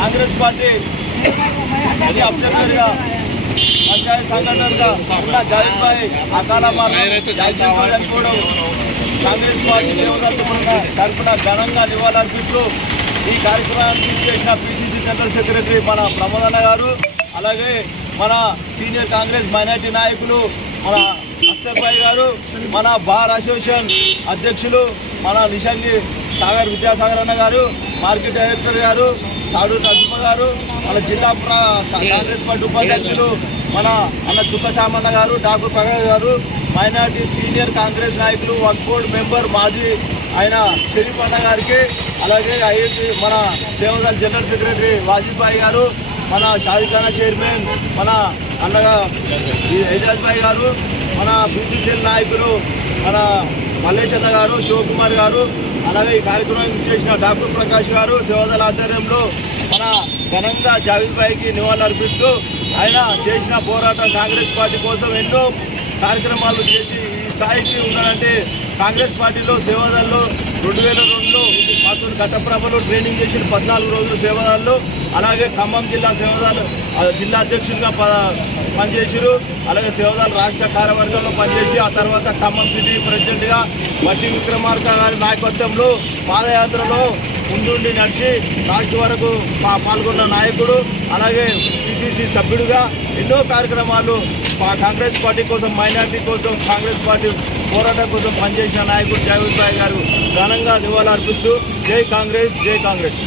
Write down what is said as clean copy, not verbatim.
Congress party అబ్జర్వర్గా panchayat సంఘటనగా ఉన్న జావేద్ భాయ్ అకాల మరణం చనిపోవడం కాంగ్రెస్ పార్టీ సేవదళ తరఫున ఘనంగా నివాళులర్పిస్తూ ఈ కార్యక్రమానికి చేసిన పిసిసి జనరల్ సెక్రటరీ మన ప్రమోదన్న గారు, అలాగే మన సీనియర్ కాంగ్రెస్ మైనార్టీ నాయకులు మన అఖ్తర్ భాయ్ గారు, మన బార్ అసోసియేషన్ అధ్యక్షులు మన నిషంగి సాగర్ విద్యాసాగర్ అన్న గారు, మార్కెట్ డైరెక్టర్ గారు తాడూరు నరసింహ గారు, మన జిల్లా కాంగ్రెస్ పార్టీ ఉపాధ్యక్షులు మన అన్న చుక్క సామన్న గారు, డాక్టర్ ప్రకాష్ గారు, మైనార్టీ సీనియర్ కాంగ్రెస్ నాయకులు, వక్ఫ్ బోర్డ్ మెంబర్ మాజీ ఆయన షరీఫ్ అన్న గారికి, అలాగే ఐఐటి మన సేవదళ జనరల్ సెక్రటరీ వాజిద్ భాయ్ గారు, మన షాదిఖానా చైర్మన్ మన అన్నగా ఏజాజ్ భాయ్ గారు, మన బీసీసీఎల్ నాయకులు మన మల్లేష్ అన్న గారు, శివకుమార్ గారు, అలాగే ఈ కార్యక్రమం చేసిన డాక్టర్ ప్రకాష్ గారు సేవదళ ఆధ్వర్యంలో మన ఘనంగా జావేద్ భాయ్కి నివాళులర్పిస్తూ ఆయన చేసిన పోరాటం కాంగ్రెస్ పార్టీ కోసం ఎన్నో కార్యక్రమాలు చేసి ఈ స్థాయికి ఉన్నాడంటే కాంగ్రెస్ పార్టీలో సేవదళలో 2002లో మాతో ఘట్టప్రభలో ట్రైనింగ్ చేసిన 14 రోజులు సేవదళలో, అలాగే ఖమ్మం జిల్లా సేవదళ జిల్లా అధ్యక్షులుగా పనిచేసారు, అలాగే సేవదళ రాష్ట్ర కార్యవర్గంలో పనిచేసి ఆ తర్వాత ఖమ్మం సిటీ ప్రెసిడెంట్గా మట్టి విక్రమార్క గారి నాయకత్వంలో పాదయాత్రలో ముందుండి నడిచి లాస్ట్ వరకు పాల్గొన్న నాయకుడు, అలాగే పిసిసి సభ్యుడిగా ఎన్నో కార్యక్రమాలు కాంగ్రెస్ పార్టీ కోసం, మైనార్టీ కోసం, కాంగ్రెస్ పార్టీ పోరాటం కోసం పనిచేసిన నాయకుడు జావేద్ భాయ్ గారు ఘనంగా నివాళులర్పిస్తూ జై కాంగ్రెస్, జై కాంగ్రెస్.